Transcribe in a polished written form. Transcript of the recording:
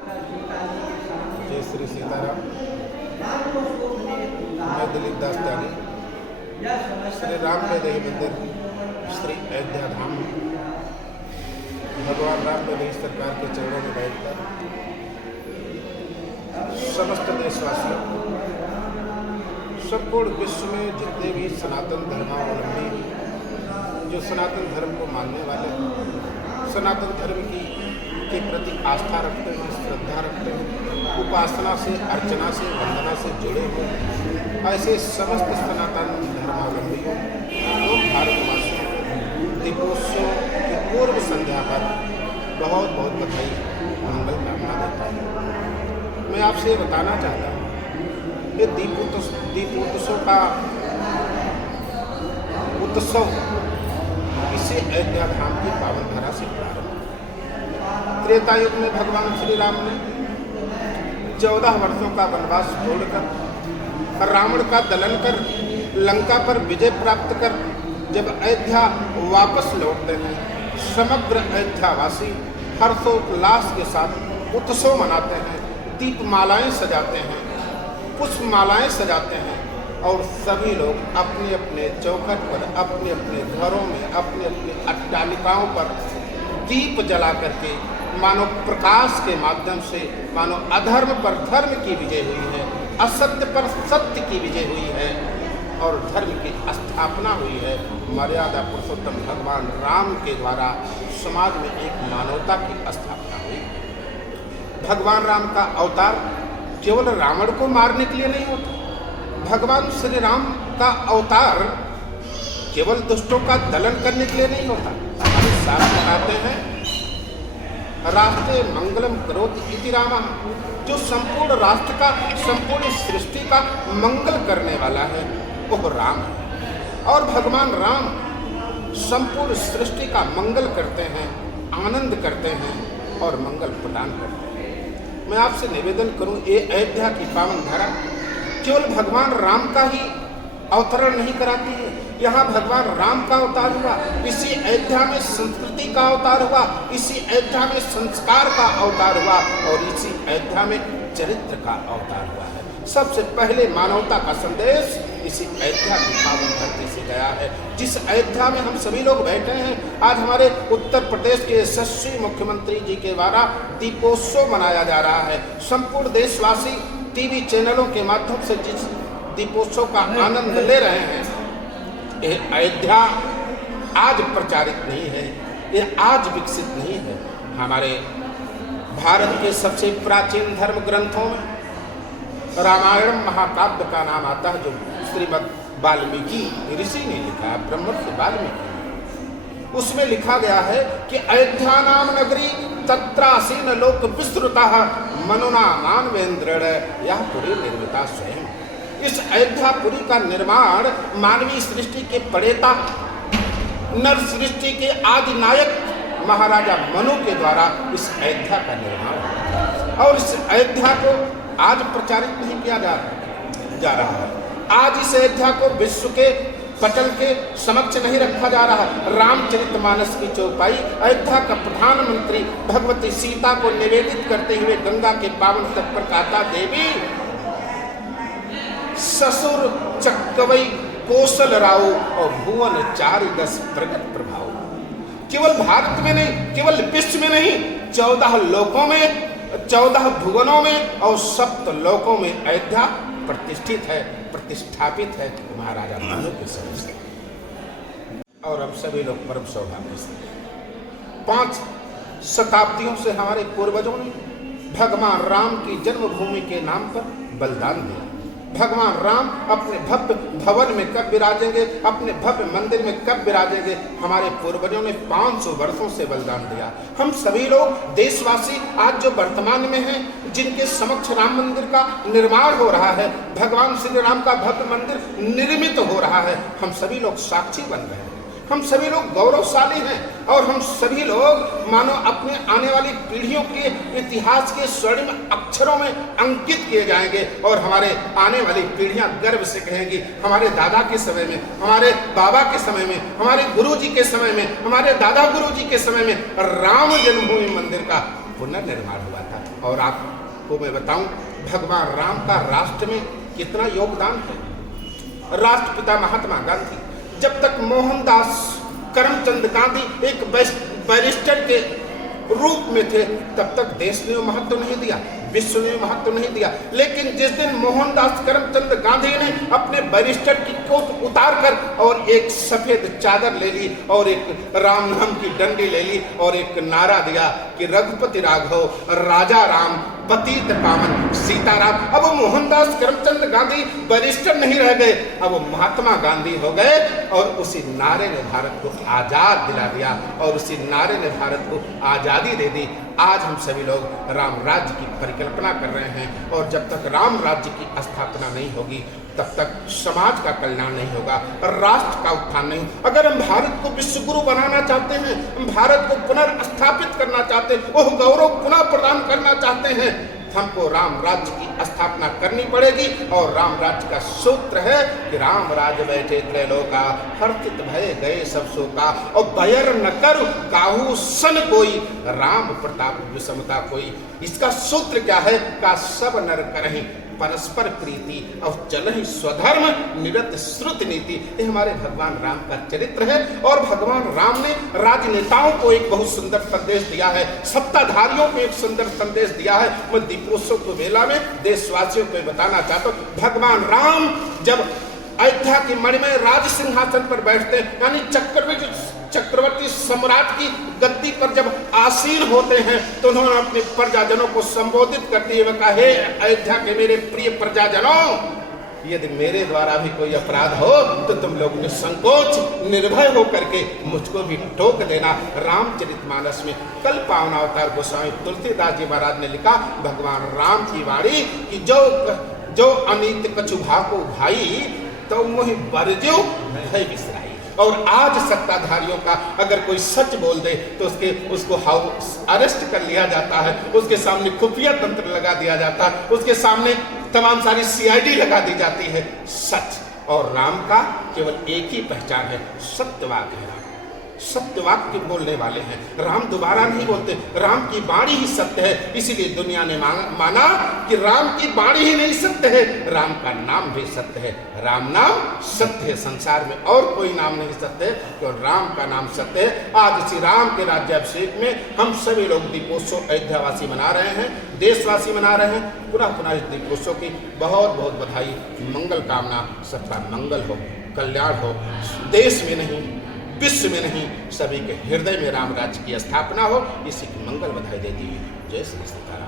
जय श्री सीताराम। मैं दिलीप दास त्यागी श्री राम वैदेही मंदिर श्री अयोध्या धाम में भगवान राम वैदेही सरकार के चरणों में बैठकर समस्त देशवासियों को, संपूर्ण विश्व में जितने भी सनातन धर्मावलंबी जो सनातन धर्म को मानने वाले, सनातन धर्म के प्रति आस्था रखते हैं, श्रद्धा रखते हैं, उपासना से, अर्चना से, वंदना से जुड़े हुए ऐसे समस्त सनातन धर्मावलंबियों एवं भारतवासियों को दीपोत्सव की पूर्व संध्या पर बहुत बहुत बधाई, मंगल कामना देता हूँ। मैं आपसे बताना चाहता हूँ कि दीपोत्सव का उत्सव इसे अयोध्या धाम की पावन धरा से प्रारंभ। त्रेता युग में भगवान श्री राम ने 14 वर्षों का वनवास छोड़कर, रावण का दलन कर, लंका पर विजय प्राप्त कर जब अयोध्या वापस लौटते हैं, समग्र अयोध्यावासी हर्षोल्लास के साथ उत्सव मनाते हैं, दीपमालाएं सजाते हैं, पुष्पमालाएं सजाते हैं और सभी लोग अपने अपने चौखट पर, अपने अपने घरों में, अपने अपने अट्टालिकाओं पर दीप जला करके मानो प्रकाश के माध्यम से मानो अधर्म पर धर्म की विजय हुई है, असत्य पर सत्य की विजय हुई है और धर्म की स्थापना हुई है। मर्यादा पुरुषोत्तम भगवान राम के द्वारा समाज में एक मानवता की स्थापना हुई। भगवान राम का अवतार केवल रावण को मारने के लिए नहीं होता। भगवान श्री राम का अवतार केवल दुष्टों का दलन करने के लिए नहीं होता। हमारे शास्त्र बताते हैं राष्ट्रे मंगलम करोति इति रामः, जो संपूर्ण राष्ट्र का, संपूर्ण सृष्टि का मंगल करने वाला है वह राम है। और भगवान राम संपूर्ण सृष्टि का मंगल करते हैं, आनंद करते हैं और मंगल प्रदान करते हैं। मैं आपसे निवेदन करूं, ये अयोध्या की पावन धरा केवल भगवान राम का ही अवतरण नहीं कराती है। यहाँ भगवान राम का अवतार हुआ, इसी अयोध्या में संस्कृति का अवतार हुआ, इसी अयोध्या में संस्कार का अवतार हुआ और इसी अयोध्या में चरित्र का अवतार हुआ है। सबसे पहले मानवता का संदेश इसी अयोध्या की पावन धरती से गया है, जिस अयोध्या में हम सभी लोग बैठे हैं। आज हमारे उत्तर प्रदेश के यशस्वी मुख्यमंत्री जी के द्वारा दीपोत्सव मनाया जा रहा है। संपूर्ण देशवासी टीवी चैनलों के माध्यम से जिस दीपोत्सव का आनंद ले रहे हैं, यह अयोध्या आज प्रचारित नहीं है, यह आज विकसित नहीं है। हमारे भारत के सबसे प्राचीन धर्म ग्रंथों में रामायण महाकाव्य का नाम आता है, जो श्रीमद् वाल्मीकि ऋषि ने लिखा, ब्रह्मर्षि वाल्मीकि। उसमें लिखा गया है कि अयोध्या नाम नगरी तत्रासीन लोक विस्तृतः मनुना मानवेंद्र यह पुरी निर्मिता स्वयं। इस अयोध्यापुरी का निर्माण मानवीय सृष्टि के प्रणेता, नर सृष्टि के आदि नायक महाराजा मनु के द्वारा इस अयोध्या का निर्माण हुआ और इस अयोध्या को आज प्रचारित नहीं किया जा रहा है। आज इस अयोध्या को विश्व के पटल के समक्ष नहीं रखा जा रहा। रामचरितमानस की चौपाई अयोध्या का प्रधानमंत्री भगवती सीता को निवेदित करते हुए गंगा के पावन तट पर कहता, देवी ससुर चक्कवई कौशल राव और भुवन चारि दस प्रगट प्रभाव। केवल भारत में नहीं, केवल विश्व में नहीं, 14 लोकों में, 14 भुवनों में और 7 लोकों में अयोध्या प्रतिष्ठित है, प्रतिष्ठापित है महाराजा मनु के समय से। और हम सभी लोग परम सौभाग्य से 5 शताब्दियों से हमारे पूर्वजों ने भगवान राम की जन्मभूमि के नाम पर बलिदान दिया। भगवान राम अपने भव्य भवन में कब विराजेंगे, अपने भव्य मंदिर में कब विराजेंगे, हमारे पूर्वजों ने 500 वर्षों से बलिदान दिया। हम सभी लोग देशवासी आज जो वर्तमान में हैं, जिनके समक्ष राम मंदिर का निर्माण हो रहा है, भगवान श्री राम का भव्य मंदिर निर्मित हो रहा है, हम सभी लोग साक्षी बन रहे हैं। हम सभी लोग गौरवशाली हैं और हम सभी लोग मानो अपने आने वाली पीढ़ियों के इतिहास के स्वर्णिम अक्षरों में अंकित किए जाएंगे और हमारे आने वाली पीढ़ियां गर्व से कहेंगी, हमारे दादा के समय में, हमारे बाबा के समय में, हमारे गुरुजी के समय में, हमारे दादा गुरुजी के समय में राम जन्मभूमि मंदिर का पुनर्निर्माण हुआ था। और आपको मैं बताऊं भगवान राम का राष्ट्र में कितना योगदान है। राष्ट्रपिता महात्मा गांधी जब तक मोहनदास करमचंद गांधी एक बैरिस्टर के रूप में थे तब तक देश ने महत्व नहीं दिया, विश्व ने महत्व नहीं दिया। लेकिन जिस दिन मोहनदास करमचंद गांधी ने अपने बैरिस्टर की कोट उतार कर और एक सफेद चादर ले ली और एक राम नाम की डंडी ले ली और एक नारा दिया कि रघुपति राघव राजा राम पतित पावन सीताराम, अब मोहनदास करमचंद गांधी बैरिस्टर नहीं रह गए, अब महात्मा गांधी हो गए। और उसी नारे ने भारत को आजाद दिला दिया और उसी नारे ने भारत को आजादी दे दी। आज हम सभी लोग राम राज्य की परिकल्पना कर रहे हैं और जब तक राम राज्य की स्थापना नहीं होगी तब तक समाज का कल्याण नहीं होगा, राष्ट्र का उत्थान नहीं। अगर हम भारत को विश्व गुरु बनाना चाहते हैं, हम भारत को पुनर्स्थापित करना चाहते हैं, वह गौरव पुनः प्रदान करना चाहते हैं, हमको राम राज्य की स्थापना करनी पड़ेगी। और राम राज्य का सूत्र है कि राम राज्य बैठे त्रैलोका, हर्षित भय गए सब शोका, और बैर न कर काहू सन कोई, राम प्रताप विषमता कोई। इसका सूत्र क्या है? का सब नर करहि परस्पर प्रीति और चलहि स्वधर्म निरत श्रुत नीति। ये हमारे भगवान राम का चरित्र है। और भगवान राम ने राजनेताओं को एक बहुत सुंदर संदेश दिया है, सत्ताधारियों को एक सुंदर संदेश दिया है। मैं दीपोत्सव को मेला में देशवासियों को बताना चाहता हूँ, भगवान राम जब अयोध्या की मणिमय राज सिंहासन पर बैठते हैं, यानी चक्रवर्ती सम्राट की गद्दी पर जब आसीन होते हैं, तो उन्होंने अपने प्रजाजनों को संबोधित करते हुए कहा, हे अयोध्या के मेरे प्रिय प्रजाजनों, यदि मेरे द्वारा भी कोई अपराध हो तो तुम लोग निसंकोच निर्भय हो करके मुझको भी टोक देना। रामचरितमानस में कल पावन अवतार गोस्वामी तुलसीदास जी महाराज ने लिखा, भगवान राम की वाणी कि जो अनित कछुभा को भाई तो मुहि बरजो भय बिसराई। और आज सत्ताधारियों का अगर कोई सच बोल दे तो उसको अरेस्ट कर लिया जाता है, उसके सामने खुफिया तंत्र लगा दिया जाता है, उसके सामने तमाम सारी CID लगा दी जाती है। सच और राम का केवल एक ही पहचान है, सत्यवाक है। सत्यवाक्य बोलने वाले हैं, राम दोबारा नहीं बोलते, राम की वाणी ही सत्य है। इसीलिए दुनिया ने माना कि राम की वाणी ही नहीं सत्य है, राम का नाम भी सत्य है। राम नाम सत्य है, संसार में और कोई नाम नहीं सत्य है, तो राम का नाम सत्य है। आज इसी राम के राज्याभिषेक में हम सभी लोग दीपोत्सव अयोध्यावासी मना रहे हैं, देशवासी मना रहे हैं। पुनः इस दीपोत्सव की बहुत बहुत बधाई, मंगल कामना, सबका मंगल हो, कल्याण हो, देश में नहीं विश्व में नहीं सभी के हृदय में राम राज्य की स्थापना हो, इसी की मंगल बधाई देती है। जय श्री सीताराम।